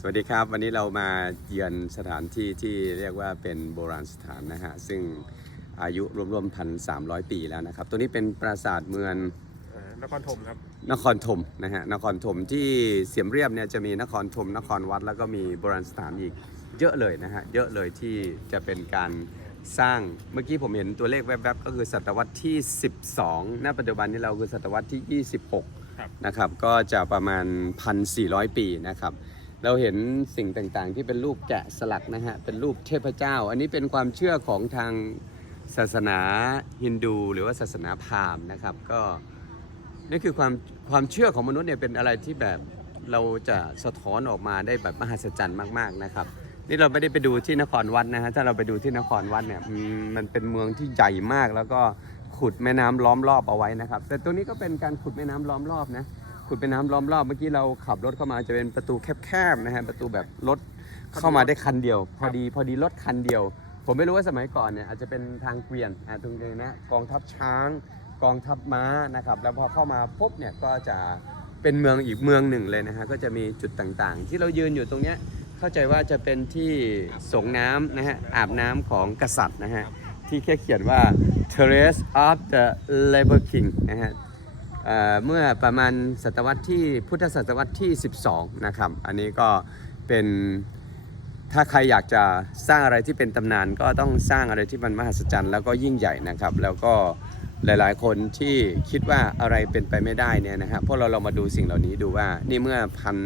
สวัสดีครับ วันนี้เรามาเยือนสถานที่ที่เรียกว่าเป็นโบราณสถานนะฮะ ซึ่งอายุรวมๆพันสามร้อยปีแล้วนะครับ ตัวนี้เป็นปราสาทเมืองเอ่อนครธมครับนครธมนะฮะนครธมที่เสียมเรียบเนี่ยจะมีนครธมนครวัด แล้วก็มีโบราณสถานอีกเยอะเลยนะฮะเยอะเลยที่จะเป็นการสร้างเมื่อกี้ผมเห็นตัวเลขแวบๆ ก็คือศตวรรษที่ 12 ณ ปัจจุบันนี้เราคือศตวรรษที่ 26ครับนะครับ ก็จะประมาณ 1,400 ปีนะครับ เราเห็นสิ่งต่างๆ ที่เป็นรูปแกะสลักนะฮะ เป็นรูปเทพเจ้า อันนี้เป็นความเชื่อของทางศาสนาฮินดู หรือว่าศาสนาพราหมณ์นะครับ ก็นี่คือความความเชื่อของมนุษย์เนี่ยเป็นอะไรที่แบบเราจะสะท้อนออกมาได้แบบมหัศจรรย์มากๆนะครับ นี่เราไม่ได้ไปดูที่นครวัดนะฮะถ้าเราไปดูที่นครวัดเนี่ยมมันเป็นเมืองที่ใหญ่มากแล้วก็ขุดแม่น้ำล้อมรอบเอาไว้นะครับ แต่ตรงนี้ก็เป็นการขุดแม่น้ำล้อมรอบนะ ขุดเป็นน้ำล้อมรอบเมื่อกี้เราขับรถเข้ามาจะเป็นประตูแคบๆนะฮะประตูแบบรถเข้ามาได้คันเดียว พอดีพอดีรถคันเดียว ผมไม่รู้ว่าสมัยก่อนเนี่ยอาจจะเป็นทางเกวียนอ่าตรงนี้นะกองทัพช้าง กองทัพม้านะครับแล้วพอเข้ามาปุ๊บเนี่ยก็จะเป็นเมืองอีกเมืองหนึ่งเลยนะฮะก็จะมีจุดต่างๆ ที่เรายืนอยู่ตรงเนี้ยเข้าใจว่าจะเป็นที่สงน้ำนะฮะอาบน้ำของกษัตริย์นะฮะที่แค่เขียนว่า Terrace of the Labor King นะฮะ เเมื่อประมาณศตวรรษที่พุทธศตวรรษที่ 12 นะครับ อันนี้ก็เป็นถ้าใครอยากจะสร้างอะไรที่เป็นตำนานก็ต้องสร้างอะไรที่มันมหัศจรรย์แล้วก็ยิ่งใหญ่นะครับ แล้วก็หลายๆ คนที่คิดว่าอะไรเป็นไปไม่ได้เนี่ยนะฮะพวกเราเรามาดูสิ่งเหล่านี้ดูว่านี่เมื่อพัน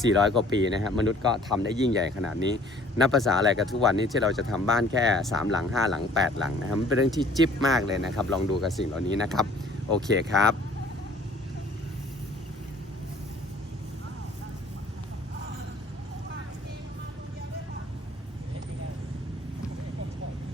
สี่ร้อยกว่าปีนะฮะมนุษย์ก็ทำได้ยิ่งใหญ่ขนาดนี้ นับภาษาอะไรกับทุกวันนี้ที่เราจะทำบ้านแค่ 3 หลัง 5 หลัง 8 หลังนะครับมันเป็นเรื่องที่จิ๊บมากเลยนะครับ ลองดูกับสิ่งเหล่านี้นะครับ โอเคครับ